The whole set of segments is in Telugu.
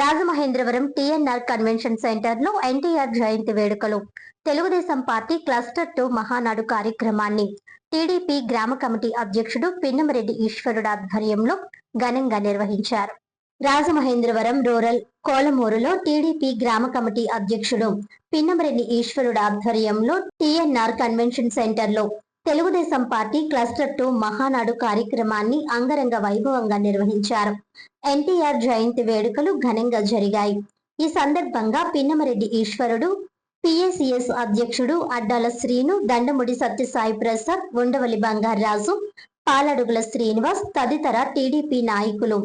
రాజమహేంద్రవరం టీఎన్ఆర్ కన్వెన్షన్ సెంటర్ లో ఎన్టీఆర్ జయంతి వేడుకలు తెలుగుదేశం పార్టీ క్లస్టర్ 2 మహానాడు కార్యక్రమాన్ని టీడీపీ గ్రామ కమిటీ అధ్యక్షుడు పిన్నమరెడ్డి ఈశ్వరుడు ఆధ్వర్యంలో ఘనంగా నిర్వహించారు. రాజమహేంద్రవరం రూరల్ కోలమూరులో టీడీపీ గ్రామ కమిటీ అధ్యక్షుడు పిన్నమరెడ్డి ఈశ్వరుడు ఆధ్వర్యంలో టీఎన్ఆర్ కన్వెన్షన్ సెంటర్ లో తెలుగుదేశం పార్టీ క్లస్టర్ 2 మహానాడు కార్యక్రమాన్ని అంగరంగ వైభవంగా నిర్వహించారు. ఎన్టీఆర్ జయంతి వేడుకలు ఘనంగా జరిగాయి. ఈ సందర్భంగా పిన్నమరెడ్డి ఈశ్వరుడు, పిఏసిఎస్ అధ్యక్షుడు అడ్డాల శ్రీను, దండముడి సత్యసాయి ప్రసాద్, ఉండవల్లి బంగారాజు, పాలడుగుల శ్రీనివాస్ తదితర టీడీపీ నాయకులు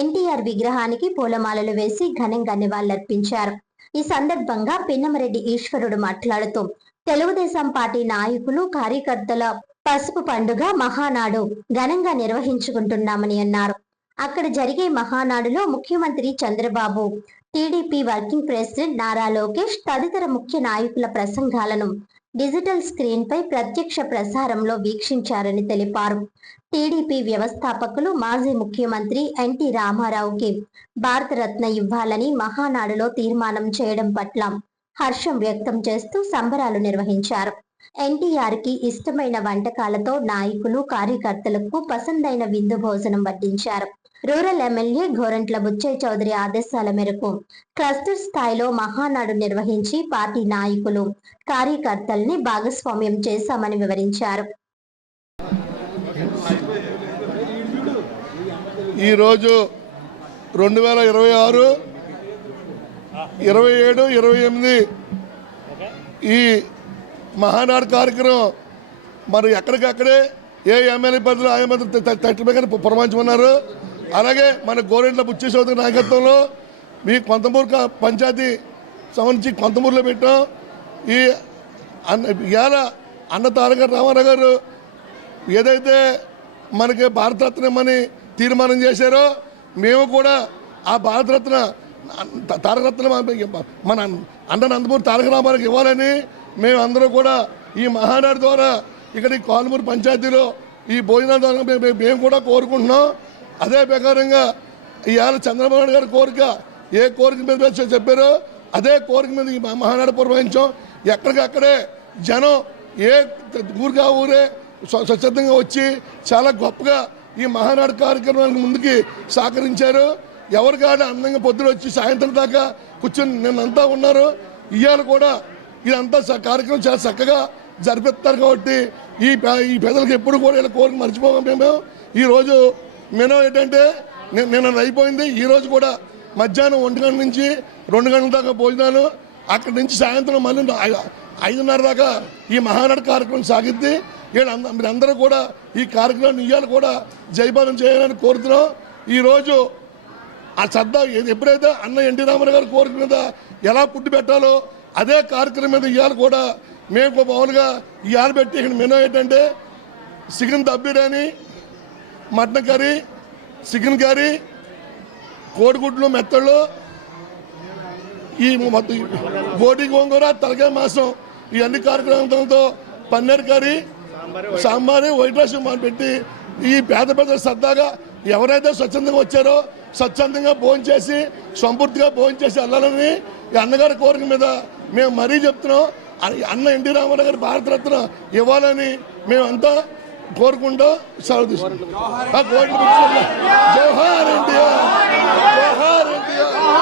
ఎన్టీఆర్ విగ్రహానికి పూలమాలలు వేసి ఘనంగా నివాళులర్పించారు. ఈ సందర్భంగా పిన్నమరెడ్డి ఈశ్వరుడు మాట్లాడుతూ తెలుగుదేశం పార్టీ నాయకులు, కార్యకర్తల పసుపు పండుగ మహానాడు ఘనంగా నిర్వహించుకుంటున్నామని అన్నారు. అక్కడ జరిగే మహానాడులో ముఖ్యమంత్రి Chandrababu, TDP working president Nara Lokesh తదితర ముఖ్య నాయకుల ప్రసంగాలను డిజిటల్ స్క్రీన్ పై ప్రత్యక్ష ప్రసారంలో వీక్షించారని తెలిపారు. టీడీపీ వ్యవస్థాపకులు మాజీ ముఖ్యమంత్రి ఎన్టీ రామారావుకి భారతరత్న ఇవ్వాలని మహానాడులో తీర్మానం చేయడం పట్ల హర్షం వ్యక్తం చేస్తూ సంబరాలు నిర్వహించారు. ఎన్టీఆర్ కి ఇష్టమైన వంటకాలతో నాయకులు, కార్యకర్తలకు పసందైన విందు భోజనం వడ్డించారు. రూరల్ ఎమ్మెల్యే గోరంట్ల బుచ్చయ్య చౌదరి ఆదేశాల మేరకు క్లస్టర్ స్థాయిలో మహానాడు నిర్వహించి పార్టీ నాయకులు, కార్యకర్తల్ని భాగస్వామ్యం చేశామని వివరించారు. ఈరోజు 2026, 27, 28 ఈ మహానాడు కార్యక్రమం మరి ఎక్కడికక్కడే ఏ ఎమ్మెల్యే పద్ధతులు ఆ ఎమ్మెల్యే తట్టుబడి పురమాయించమన్నారు. అలాగే మన గోరెంట్ల బుచ్చయ్య చౌదరి నాయకత్వంలో మీ కొంతమూరు పంచాయతీ సంబంధించి కొంతమూరులో పెట్టాం. ఈ ఇవాళ అన్న తారక రామారావు గారు ఏదైతే మనకి భారతరత్న ఇమ్మని తీర్మానం చేశారో మేము కూడా ఆ భారతరత్న తారకరత్న మన అన్న నందమూరి తారక రామారావుకి ఇవ్వాలని మేము అందరూ కూడా ఈ మహానాడు ద్వారా ఇక్కడ ఈ కోలమూరు పంచాయతీలో ఈ భోజనాల ద్వారా మేము కూడా కోరుకుంటున్నాం. అదే ప్రకారంగా ఇవాళ చంద్రబాబు నాయుడు గారి కోరిక ఏ కోరిక మీద చెప్పారో అదే కోరిక మీద ఈ మహానాడు పురమాయించాం. ఎక్కడికక్కడే జనం ఏ ఊరిగా ఊరే స్వచ్ఛందంగా వచ్చి చాలా గొప్పగా ఈ మహానాడు కార్యక్రమానికి ముందుకి సహకరించారు. ఎవరికాడ అందంగా పొద్దున వచ్చి సాయంత్రం దాకా కూర్చొని నిన్నంతా ఉన్నారు. ఇవాళ కూడా ఇదంతా కార్యక్రమం చాలా చక్కగా జరిపిస్తారు. కాబట్టి ఈ ప్రజలకు ఎప్పుడు కూడా ఇలా కోరిక మర్చిపోవాలి. మేము ఈరోజు మెనూ ఏంటంటే నిన్న అయిపోయింది. ఈరోజు కూడా మధ్యాహ్నం 1 గంటల నుంచి 2 గంటల దాకా భోజనాలు, అక్కడి నుంచి సాయంత్రం మళ్ళీ 5:30 దాకా ఈ మహానాడు కార్యక్రమం సాగిద్ది. మీరందరూ కూడా ఈ కార్యక్రమాన్ని ఇవాళ కూడా జయపాలన చేయాలని కోరుతున్నాం. ఈరోజు ఆ శ్రద్ధ ఎప్పుడైతే అన్న ఎన్టీ రామారావు గారి కోరిక మీద ఎలా పుట్టి పెట్టాలో అదే కార్యక్రమం మీద ఇవాళ కూడా మేము మామూలుగా ఇవాళ పెట్టి ఇక్కడ మెనూ ఏంటంటే chicken dum biryani, mutton curry, chicken curry, కోడిగుడ్లు మెత్తళ్ళు, ఈ బోటి గోంగూర, తలకాయ మాంసం, ఈ అన్ని కార్యక్రమాలతో paneer curry, sambar, white rice పెట్టి ఈ పేద ప్రజలు సరదాగా ఎవరైతే స్వచ్ఛందంగా వచ్చారో స్వచ్ఛందంగా భోజనం చేసి సంపూర్తిగా భోజనం చేసి వెళ్ళాలని ఈ అన్నగారి కోరిక మీద మేము మరీ చెప్తున్నాం. అన్న ఎన్టీ రామారావు గారి భారతరత్న ఇవ్వాలని మేమంతా కోరుకుంటూ సెలవు తీసుకుంటాం. జోహార్ ఎన్టీఆర్, జోహార్ ఎన్టీఆర్.